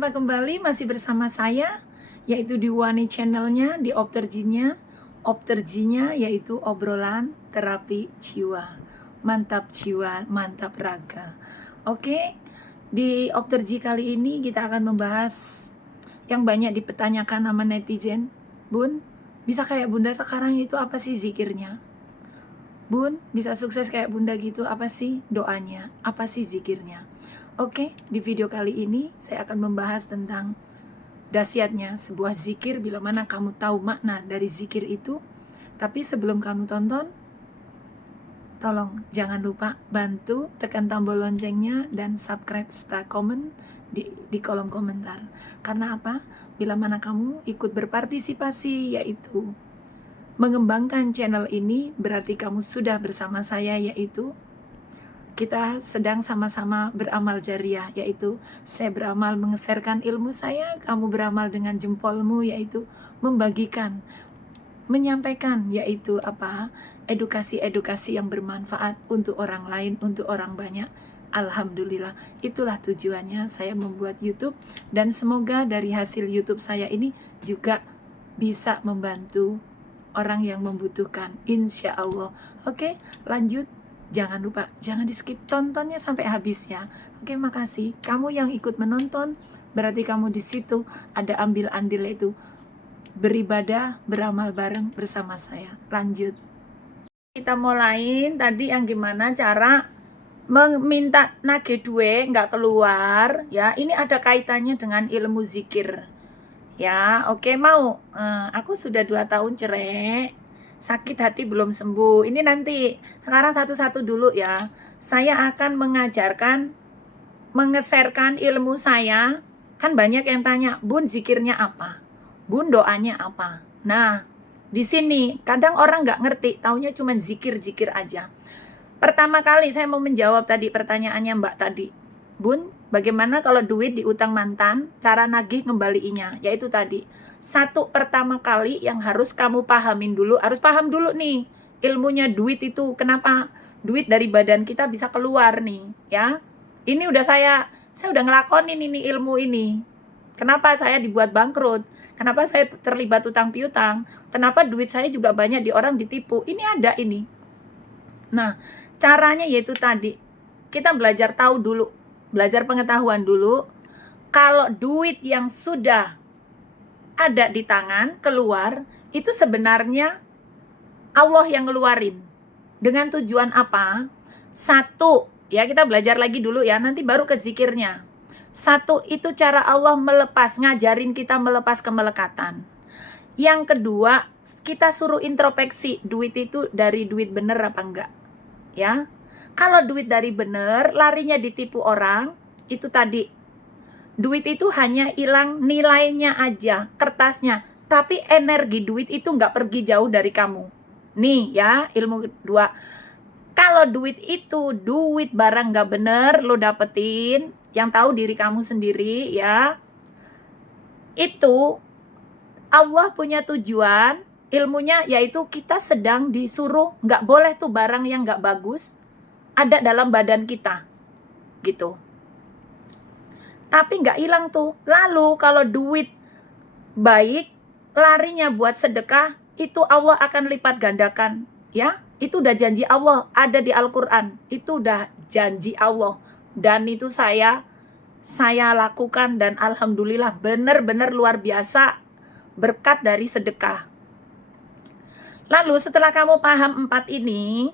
Jumpa kembali masih bersama saya, yaitu di Wani channelnya, di Opterjinya. Opterjinya yaitu obrolan terapi jiwa. Mantap jiwa, mantap raga. Oke, di Opterji kali ini kita akan membahas yang banyak dipertanyakan sama netizen. Bun, bisa kayak bunda sekarang itu apa sih zikirnya? Bun, bisa sukses kayak bunda gitu, apa sih doanya? Apa sih zikirnya? Oke, di video kali ini saya akan membahas tentang dahsyatnya sebuah zikir bila mana kamu tahu makna dari zikir itu. Tapi sebelum kamu tonton, tolong jangan lupa bantu tekan tombol loncengnya dan subscribe serta komen di kolom komentar. Karena apa? Bila mana kamu ikut berpartisipasi yaitu mengembangkan channel ini, berarti kamu sudah bersama saya, yaitu kita sedang sama-sama beramal jariah, yaitu saya beramal mengeserkan ilmu saya, kamu beramal dengan jempolmu, yaitu membagikan, menyampaikan, yaitu apa? Edukasi-edukasi yang bermanfaat untuk orang lain, untuk orang banyak. Alhamdulillah, itulah tujuannya saya membuat YouTube, dan semoga dari hasil YouTube saya ini juga bisa membantu orang yang membutuhkan, insya Allah. Oke, lanjut. Jangan lupa, jangan di skip, tontonnya sampai habis ya. Oke, makasih. Kamu yang ikut menonton, berarti kamu di situ ada ambil andil, itu beribadah, beramal bareng bersama saya. Lanjut. Kita mulai tadi yang gimana cara meminta nage duwe nggak keluar ya. Ini ada kaitannya dengan ilmu zikir. Ya, oke, mau. Aku sudah 2 tahun cerai. Sakit hati belum sembuh. Ini nanti, sekarang satu-satu dulu ya. Saya akan mengajarkan, mengeserkan ilmu saya. Kan banyak yang tanya, Bun zikirnya apa? Bun doanya apa? Nah, di sini kadang orang nggak ngerti, taunya cuma zikir-zikir aja. Pertama kali saya mau menjawab tadi pertanyaannya Mbak tadi. Bun, bagaimana kalau duit diutang mantan, cara nagih ngembaliinnya? Yaitu tadi, satu pertama kali yang harus kamu pahamin dulu, harus paham dulu nih, ilmunya duit itu, kenapa duit dari badan kita bisa keluar nih, ya. Ini udah saya udah ngelakonin ini ilmu ini. Kenapa saya dibuat bangkrut? Kenapa saya terlibat utang piutang? Kenapa duit saya juga banyak di orang ditipu? Ini ada ini. Nah, caranya yaitu tadi, kita belajar tahu dulu, belajar pengetahuan dulu. Kalau duit yang sudah ada di tangan, keluar, itu sebenarnya Allah yang ngeluarin. Dengan tujuan apa? Satu, ya kita belajar lagi dulu ya, nanti baru ke zikirnya. Satu, itu cara Allah melepas, ngajarin kita melepas kemelekatan. Yang kedua, kita suruh introspeksi, duit itu dari duit bener apa enggak. Ya, kalau duit dari bener, larinya ditipu orang, itu tadi, duit itu hanya hilang nilainya aja, kertasnya. Tapi energi duit itu nggak pergi jauh dari kamu. Nih ya, ilmu kedua. Kalau duit itu, duit barang nggak bener, lo dapetin, yang tahu diri kamu sendiri ya. Itu Allah punya tujuan, ilmunya yaitu kita sedang disuruh, nggak boleh tuh barang yang nggak bagus ada dalam badan kita. Gitu. Tapi nggak hilang tuh. Lalu kalau duit baik, larinya buat sedekah, itu Allah akan lipat gandakan. Ya, itu udah janji Allah, ada di Al-Quran. Itu udah janji Allah. Dan itu saya lakukan, dan alhamdulillah benar-benar luar biasa berkat dari sedekah. Lalu setelah kamu paham 4 ini,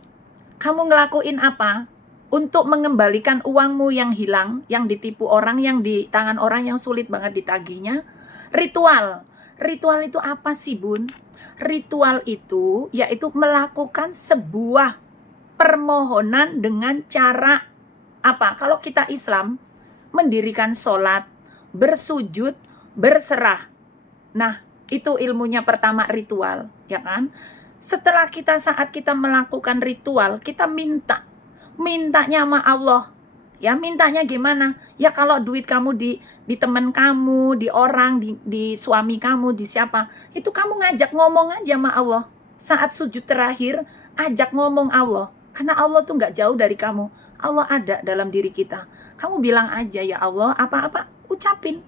kamu ngelakuin apa? Untuk mengembalikan uangmu yang hilang, yang ditipu orang, yang di tangan orang yang sulit banget ditagihnya. Ritual. Ritual itu apa sih, Bun? Ritual itu yaitu melakukan sebuah permohonan dengan cara apa? Kalau kita Islam, mendirikan sholat, bersujud, berserah. Nah, itu ilmunya pertama, ritual, ya kan? Setelah saat kita melakukan ritual, kita mintanya sama Allah. Ya, mintanya gimana? Ya kalau duit kamu di teman kamu, di orang, di suami kamu, di siapa, itu kamu ngajak ngomong aja sama Allah. Saat sujud terakhir, ajak ngomong Allah. Karena Allah tuh nggak jauh dari kamu. Allah ada dalam diri kita. Kamu bilang aja, ya Allah, apa-apa, ucapin.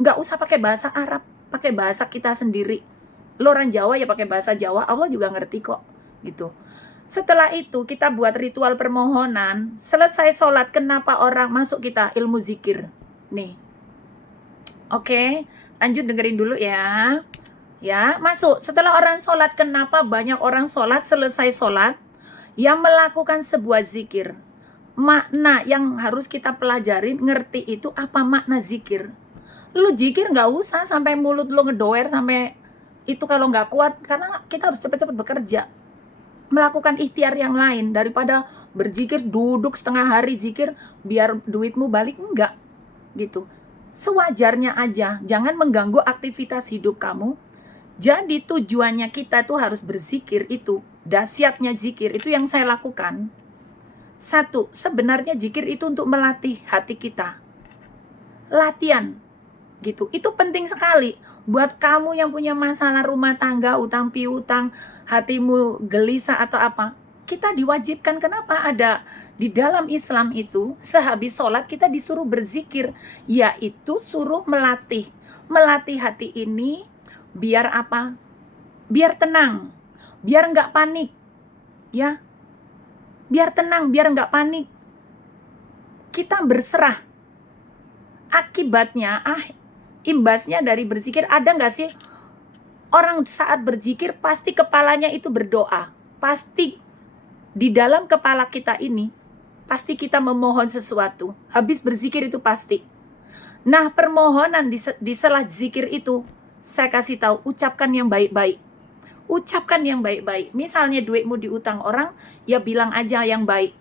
Nggak usah pakai bahasa Arab, pakai bahasa kita sendiri. Lo orang Jawa ya pakai bahasa Jawa, Allah juga ngerti kok, gitu. Setelah itu kita buat ritual permohonan, selesai sholat, kenapa orang masuk kita ilmu zikir? Nih, oke, lanjut dengerin dulu ya. Ya, masuk. Setelah orang sholat, kenapa banyak orang sholat, selesai sholat, yang melakukan sebuah zikir? Makna yang harus kita pelajarin, ngerti itu apa makna zikir. Lu zikir nggak usah sampai mulut lu ngedoer, sampai itu kalau nggak kuat, karena kita harus cepat-cepat bekerja. Melakukan ikhtiar yang lain, daripada berzikir, duduk setengah hari zikir, biar duitmu balik, enggak. Gitu. Sewajarnya aja, jangan mengganggu aktivitas hidup kamu. Jadi tujuannya kita tuh harus berzikir itu. Dahsyatnya zikir itu yang saya lakukan. Satu, sebenarnya zikir itu untuk melatih hati kita. Latihan. Gitu. Itu penting sekali buat kamu yang punya masalah rumah tangga, utang piutang, hatimu gelisah atau apa. Kita diwajibkan, kenapa ada di dalam Islam itu sehabis sholat kita disuruh berzikir, yaitu suruh melatih hati ini biar apa? Biar tenang, biar nggak panik, ya. Biar tenang, biar nggak panik. Kita berserah. Akibatnya, imbasnya dari berzikir, ada nggak sih orang saat berzikir pasti kepalanya itu berdoa, pasti di dalam kepala kita ini pasti kita memohon sesuatu. Habis berzikir itu pasti. Nah, permohonan di setelah zikir itu saya kasih tahu, ucapkan yang baik-baik. Ucapkan yang baik-baik. Misalnya duitmu diutang orang, ya bilang aja yang baik.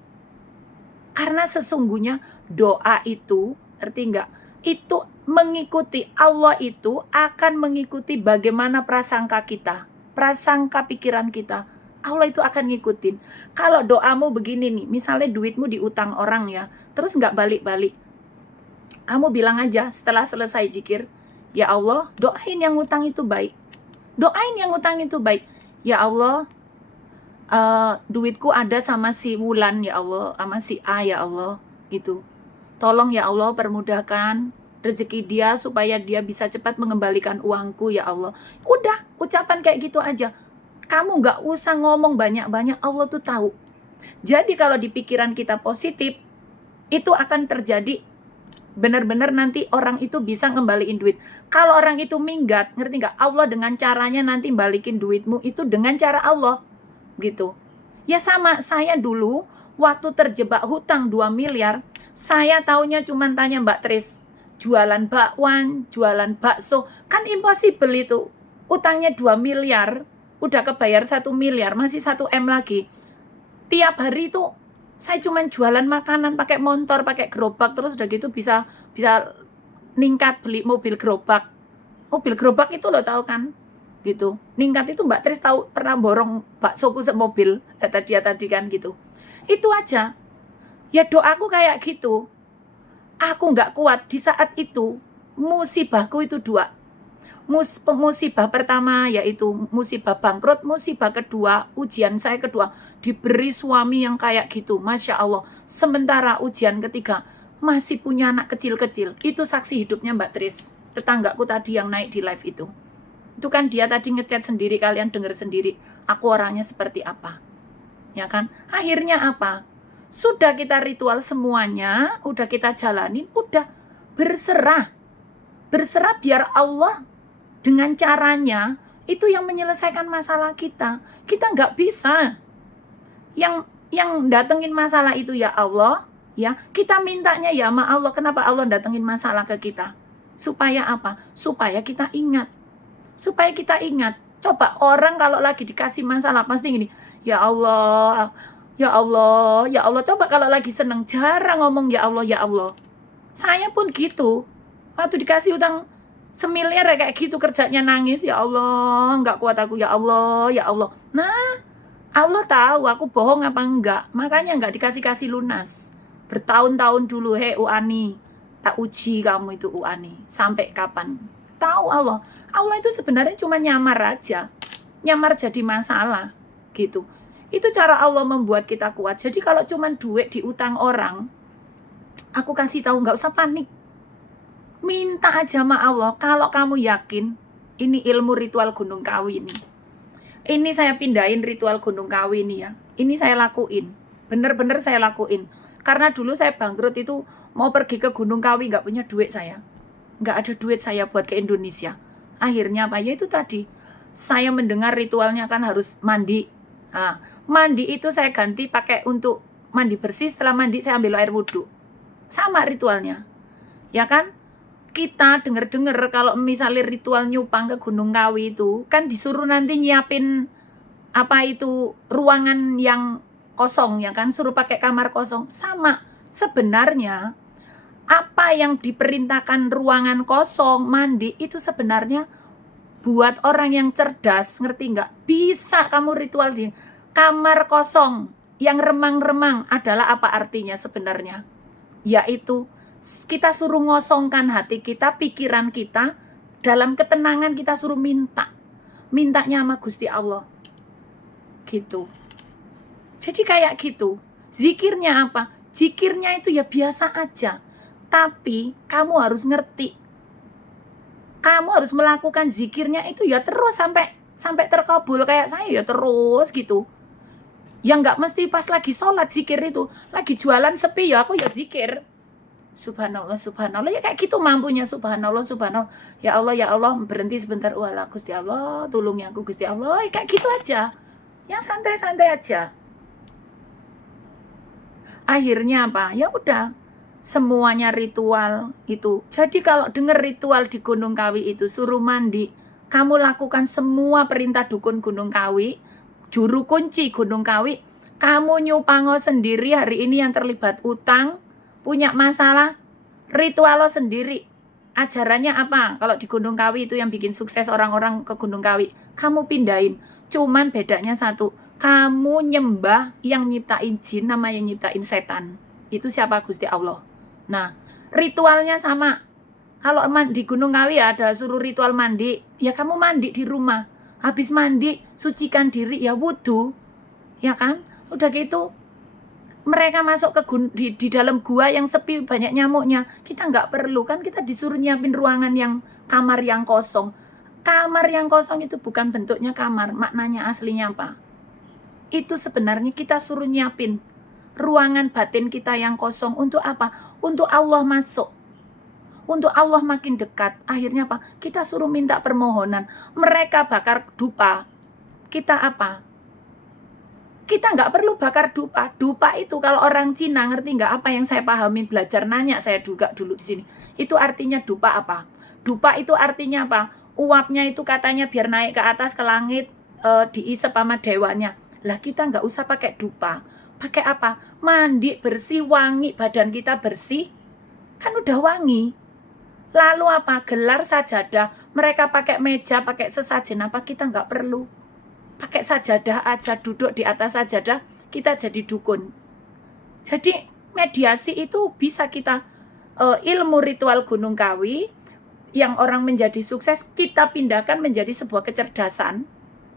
Karena sesungguhnya doa itu, ngerti nggak? Itu mengikuti, Allah itu akan mengikuti bagaimana prasangka kita, prasangka pikiran kita. Allah itu akan ngikutin. Kalau doamu begini nih, misalnya duitmu diutang orang ya, terus nggak balik-balik, kamu bilang aja setelah selesai zikir, ya Allah, doain yang utang itu baik. Doain yang utang itu baik. Ya Allah, duitku ada sama si Wulan ya Allah, sama si A ya Allah, gitu. Tolong ya Allah permudahkan rezeki dia supaya dia bisa cepat mengembalikan uangku ya Allah. Udah, ucapan kayak gitu aja. Kamu nggak usah ngomong banyak-banyak, Allah tuh tahu. Jadi kalau di pikiran kita positif, itu akan terjadi. Benar-benar nanti orang itu bisa ngembaliin duit. Kalau orang itu minggat, ngerti nggak? Allah dengan caranya nanti balikin duitmu itu dengan cara Allah, gitu. Ya sama, saya dulu waktu terjebak hutang 2 miliar, saya taunya cuma tanya Mbak Tris, jualan bakwan, jualan bakso, kan impossible itu. Utangnya 2 miliar, udah kebayar 1 miliar, masih 1 M lagi. Tiap hari itu saya cuma jualan makanan pakai motor, pakai gerobak, terus udah gitu bisa ningkat beli mobil gerobak. Mobil gerobak itu lo tahu kan? Gitu. Ningkat itu Mbak Tris tahu, pernah borong baksoku semobil, kata dia tadi kan gitu. Itu aja. Ya doaku kayak gitu. Aku nggak kuat di saat itu. Musibahku itu 2. Musibah pertama yaitu musibah bangkrut, musibah kedua, ujian saya kedua, diberi suami yang kayak gitu, Masya Allah. Sementara ujian ketiga, masih punya anak kecil-kecil. Itu saksi hidupnya Mbak Tris, tetanggaku tadi yang naik di live itu. Itu kan dia tadi ngechat sendiri, kalian dengar sendiri, aku orangnya seperti apa. Ya kan? Akhirnya apa? Sudah kita ritual semuanya, udah kita jalanin, udah berserah. Berserah biar Allah dengan caranya itu yang menyelesaikan masalah kita. Kita nggak bisa yang datengin masalah itu ya Allah, ya kita mintanya ya sama Allah. Kenapa Allah datengin masalah ke kita? Supaya apa? Supaya kita ingat. Supaya kita ingat. Coba orang kalau lagi dikasih masalah pasti gini, ya Allah, ya Allah, ya Allah. Coba kalau lagi seneng jarang ngomong ya Allah, ya Allah. Saya pun gitu. Waktu dikasih utang 1 miliar kayak gitu kerjanya nangis, ya Allah, nggak kuat aku, ya Allah, ya Allah. Nah, Allah tahu aku bohong apa enggak, makanya nggak dikasih-kasih lunas. Bertahun-tahun dulu, Uani, tak uji kamu itu Uani, sampai kapan? Tahu Allah. Allah itu sebenarnya cuma nyamar aja, nyamar jadi masalah, gitu. Itu cara Allah membuat kita kuat. Jadi kalau cuma duit diutang orang, aku kasih tahu nggak usah panik. Minta aja sama Allah. Kalau kamu yakin, ini ilmu ritual Gunung Kawi ini. Ini saya pindahin ritual Gunung Kawi ini ya. Ini saya lakuin. Bener-bener saya lakuin. Karena dulu saya bangkrut itu mau pergi ke Gunung Kawi, nggak punya duit saya. Nggak ada duit saya buat ke Indonesia. Akhirnya apa? Ya itu tadi. Saya mendengar ritualnya kan harus mandi. Nah, mandi itu saya ganti pakai untuk mandi bersih. Setelah mandi saya ambil air wudhu. Sama ritualnya. Ya kan? Kita denger-denger kalau misalnya ritual nyupang ke Gunung Kawi itu kan disuruh nanti nyiapin apa itu ruangan yang kosong ya kan, suruh pakai kamar kosong. Sama sebenarnya apa yang diperintahkan ruangan kosong mandi itu sebenarnya buat orang yang cerdas, ngerti nggak? Bisa kamu ritual di kamar kosong yang remang-remang adalah apa artinya sebenarnya? Yaitu kita suruh ngosongkan hati kita, pikiran kita, dalam ketenangan kita suruh minta. Mintanya sama Gusti Allah. Gitu. Jadi kayak gitu. Zikirnya apa? Zikirnya itu ya biasa aja. Tapi kamu harus ngerti. Kamu harus melakukan zikirnya itu ya terus sampai terkabul kayak saya ya terus gitu. Yang nggak mesti pas lagi sholat zikir itu. Lagi jualan sepi ya aku ya zikir. Subhanallah, subhanallah, ya kayak gitu mampunya. Subhanallah, subhanallah, ya Allah, berhenti sebentar, walah Gusti Allah, tolong ya aku Gusti Allah, ya kayak gitu aja, yang santai-santai aja. Akhirnya apa? Ya udah, semuanya ritual itu. Jadi kalau denger ritual di Gunung Kawi itu suruh mandi, kamu lakukan semua perintah dukun Gunung Kawi, juru kunci Gunung Kawi, kamu nyupango sendiri hari ini yang terlibat utang, punya masalah, ritual lo sendiri. Ajarannya apa? Kalau di Gunung Kawi itu yang bikin sukses orang-orang ke Gunung Kawi, kamu pindahin. Cuman bedanya satu, kamu nyembah yang nyiptain jin sama yang nyiptain setan. Itu siapa? Gusti Allah. Nah, ritualnya sama. Kalau di Gunung Kawi ada suruh ritual mandi, ya kamu mandi di rumah. Habis mandi, sucikan diri, ya wudhu. Ya kan? Udah gitu, mereka masuk ke di dalam gua yang sepi banyak nyamuknya, kita nggak perlu kan, kita disuruh nyiapin ruangan yang kamar yang kosong. Kamar yang kosong itu bukan bentuknya kamar, maknanya aslinya apa? Itu sebenarnya kita suruh nyiapin ruangan batin kita yang kosong untuk apa? Untuk Allah masuk, untuk Allah makin dekat. Akhirnya apa? Kita suruh minta permohonan. Mereka bakar dupa, kita apa? Kita nggak perlu bakar dupa. Dupa itu kalau orang Cina ngerti nggak apa yang saya pahami, belajar nanya saya juga dulu di sini. Itu artinya dupa apa? Dupa itu artinya apa? Uapnya itu katanya biar naik ke atas ke langit, diisep sama dewanya. Lah kita nggak usah pakai dupa. Pakai apa? Mandi bersih, wangi, badan kita bersih, kan udah wangi. Lalu apa? Gelar sajadah. Mereka pakai meja, pakai sesajen apa? Kita nggak perlu. Pakai sajadah aja, duduk di atas sajadah, kita jadi dukun. Jadi mediasi itu bisa kita, ilmu ritual Gunung Kawi yang orang menjadi sukses, kita pindahkan menjadi sebuah kecerdasan.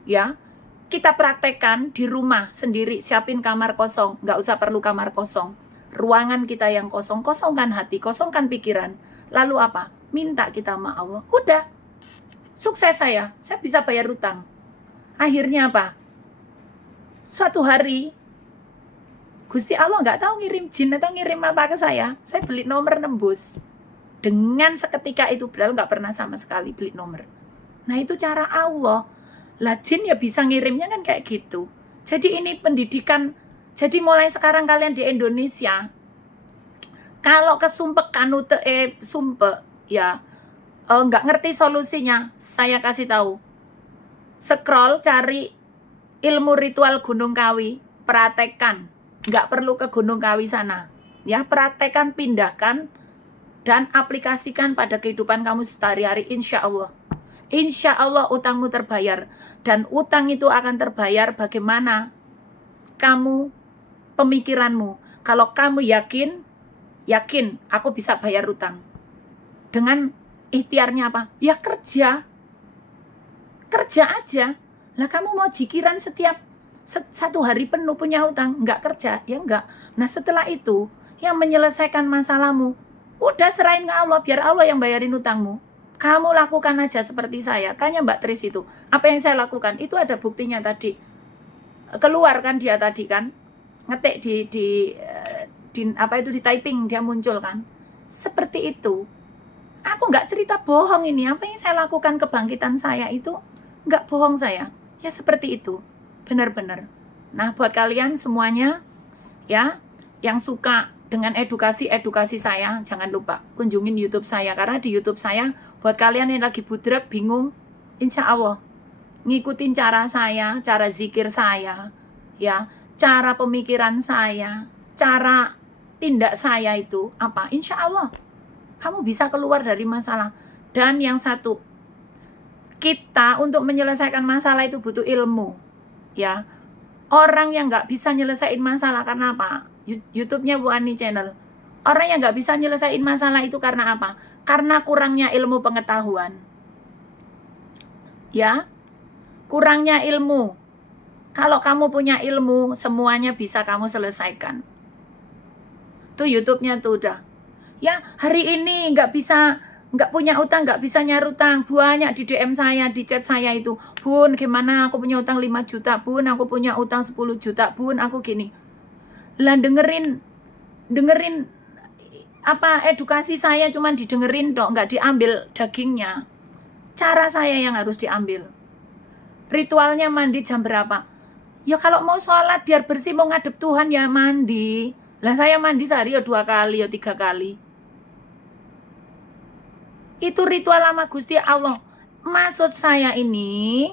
Ya, kita praktekkan di rumah sendiri, siapin kamar kosong, nggak usah perlu kamar kosong. Ruangan kita yang kosong, kosongkan hati, kosongkan pikiran. Lalu apa? Minta kita sama Allah. Udah, sukses saya bisa bayar utang. Akhirnya apa? Suatu hari Gusti Allah nggak tahu ngirim jin atau ngirim apa ke saya beli nomor nembus. Dengan seketika itu, padahal nggak pernah sama sekali beli nomor. Nah itu cara Allah. Lah jin ya bisa ngirimnya kan kayak gitu. Jadi ini pendidikan. Jadi mulai sekarang kalian di Indonesia, kalau kesumpek kanute sumpek ya, nggak ngerti solusinya, saya kasih tahu. Scroll cari ilmu ritual Gunung Kawi, praktekkan. Nggak perlu ke Gunung Kawi sana. Ya, praktekkan, pindahkan, dan aplikasikan pada kehidupan kamu sehari-hari, insya Allah. Insya Allah utangmu terbayar. Dan utang itu akan terbayar bagaimana kamu, pemikiranmu. Kalau kamu yakin aku bisa bayar utang. Dengan ikhtiarnya apa? Ya kerja aja. Lah kamu mau jikiran setiap satu hari penuh punya hutang, nggak kerja, ya enggak. Nah setelah itu yang menyelesaikan masalahmu Udah serahin ke Allah, biar Allah yang bayarin utangmu. Kamu lakukan aja seperti saya. Tanya Mbak Tris itu, apa yang saya lakukan? Itu ada buktinya tadi. Keluar kan dia tadi kan, ngetik di apa itu, di typing dia muncul kan. Seperti itu. Aku nggak cerita bohong ini. Apa yang saya lakukan kebangkitan saya itu nggak bohong saya. Ya seperti itu. Benar-benar. Nah, buat kalian semuanya ya yang suka dengan edukasi saya, jangan lupa kunjungin YouTube saya, karena di YouTube saya buat kalian yang lagi budrek bingung, insya Allah ngikutin cara saya, cara zikir saya, ya, cara pemikiran saya, cara tindak saya itu apa, insya Allah kamu bisa keluar dari masalah. Dan yang satu, kita untuk menyelesaikan masalah itu butuh ilmu, ya. Orang yang nggak bisa nyelesain masalah karena apa? YouTube-nya Bu Ani Channel. Orang yang nggak bisa nyelesain masalah itu karena apa? Karena kurangnya ilmu pengetahuan. Ya, kurangnya ilmu. Kalau kamu punya ilmu, semuanya bisa kamu selesaikan. Tuh YouTube-nya tuh udah. Ya, hari ini nggak punya utang, nggak bisa nyari utang. Banyak di DM saya, di chat saya itu, Bun, gimana aku punya utang 5 juta, Bun, aku punya utang 10 juta, Bun, aku gini. Lah dengerin apa edukasi saya cuman didengerin dong, nggak diambil dagingnya. Cara saya yang harus diambil. Ritualnya mandi jam berapa? Ya kalau mau sholat biar bersih, mau ngadep Tuhan ya mandi. Lah saya mandi sehari ya 2 kali, ya 3 kali. Itu ritual sama Gusti Allah. Maksud saya ini,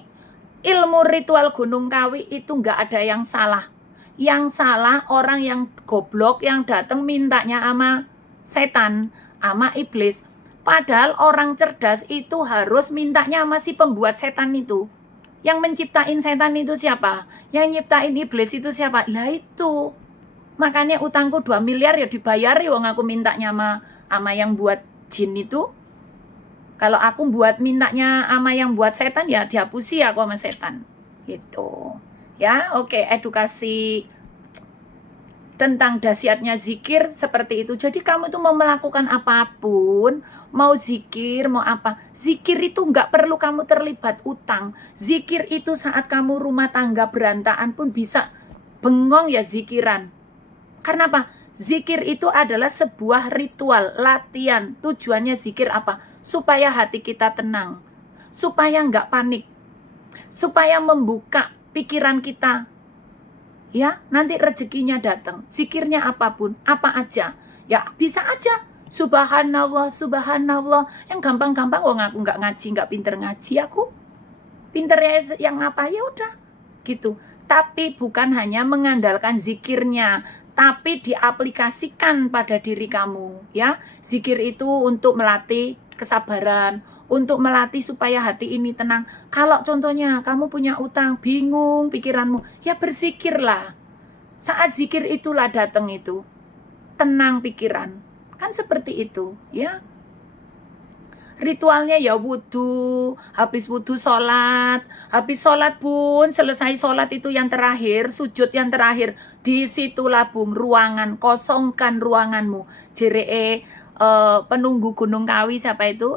ilmu ritual Gunung Kawi itu nggak ada yang salah. Yang salah orang yang goblok yang datang mintanya sama setan, sama iblis. Padahal orang cerdas itu harus mintanya sama si pembuat setan itu. Yang menciptain setan itu siapa? Yang nyiptain iblis itu siapa? Lah itu. Makanya utangku 2 miliar ya dibayar ya, wong aku mintanya sama yang buat jin itu. Kalau aku buat mintanya sama yang buat setan ya dihapusi aku sama setan. Gitu. Ya, oke, edukasi tentang dahsyatnya zikir seperti itu. Jadi kamu tuh mau melakukan apapun, mau zikir, mau apa, zikir itu nggak perlu kamu terlibat utang. Zikir itu saat kamu rumah tangga berantakan pun bisa bengong ya zikiran. Karena apa? Zikir itu adalah sebuah ritual, latihan. Tujuannya zikir apa? Supaya hati kita tenang, supaya nggak panik, supaya membuka pikiran kita. Ya, nanti rezekinya datang. Zikirnya apapun, apa aja. Ya, bisa aja. Subhanallah, subhanallah. Yang gampang-gampang, aku nggak ngaji, nggak pinter ngaji aku. Pinternya yang apa ya udah, gitu. Tapi bukan hanya mengandalkan zikirnya, tapi diaplikasikan pada diri kamu, ya. Zikir itu untuk melatih kesabaran, untuk melatih supaya hati ini tenang. Kalau contohnya kamu punya utang, bingung pikiranmu, ya berzikirlah. Saat zikir itulah datang itu, tenang pikiran. Kan seperti itu, ya. Ritualnya ya wudhu, habis wudhu sholat, habis sholat pun selesai sholat itu yang terakhir, sujud yang terakhir, di situlah Bung ruangan, kosongkan ruanganmu. Jeree penunggu Gunung Kawi siapa itu,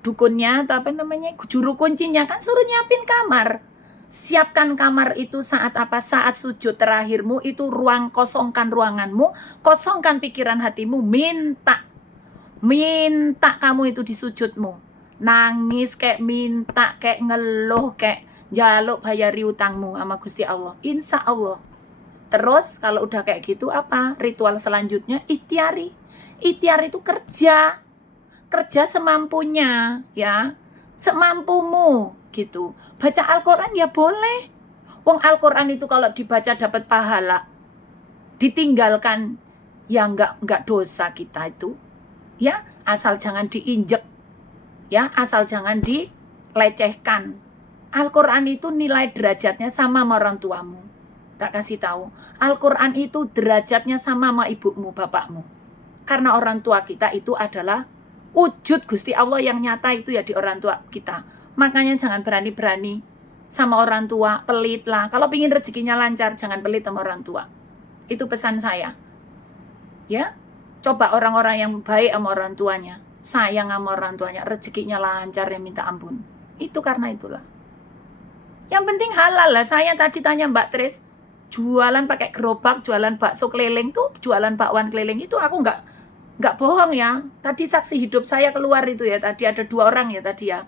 dukunnya atau apa namanya, juru kuncinya kan suruh nyiapin kamar. Siapkan kamar itu saat apa? Saat sujud terakhirmu itu kosongkan ruanganmu, kosongkan pikiran hatimu, minta kamu itu di sujudmu, nangis kayak minta, kayak ngeluh, kayak jaluk bayari utangmu sama Gusti Allah, insya Allah. Terus kalau udah kayak gitu apa? Ritual selanjutnya ikhtiari. Ikhtiar itu kerja semampunya, ya, semampumu gitu. Baca Al-Quran ya boleh. Wong Al-Quran itu kalau dibaca dapat pahala, ditinggalkan ya nggak dosa kita itu. Ya, asal jangan diinjek, ya, asal jangan dilecehkan. Al-Quran itu nilai derajatnya sama sama orang tuamu. Tak kasih tahu, Al-Quran itu derajatnya sama sama ibumu, bapakmu. Karena orang tua kita itu adalah wujud Gusti Allah yang nyata itu ya di orang tua kita. Makanya jangan berani-berani sama orang tua, pelit lah. Kalau pingin rezekinya lancar, jangan pelit sama orang tua. Itu pesan saya. Ya. Coba orang-orang yang baik sama orang tuanya, sayang sama orang tuanya, rezekinya lancar ya minta ampun. Itu karena itulah. Yang penting halal lah. Saya tadi tanya Mbak Tris, jualan pakai gerobak, jualan bakso keliling tuh, jualan bakwan keliling itu aku nggak bohong ya. Tadi saksi hidup saya keluar itu ya. Tadi ada 2 orang ya tadi ya.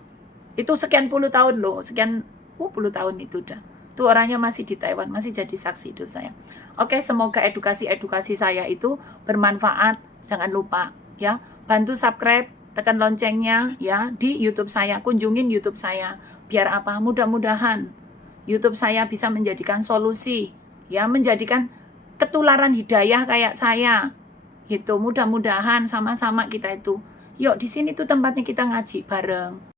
Itu sekian puluh tahun loh, sekian puluh tahun itu udah. Itu orangnya masih di Taiwan, masih jadi saksi hidup saya. Oke, semoga edukasi saya itu bermanfaat. Jangan lupa ya, bantu subscribe, tekan loncengnya ya di YouTube saya, kunjungin YouTube saya. Biar apa? Mudah-mudahan YouTube saya bisa menjadikan solusi ya, menjadikan ketularan hidayah kayak saya. Gitu. Mudah-mudahan sama-sama kita itu. Yuk, di sini tuh tempatnya kita ngaji bareng.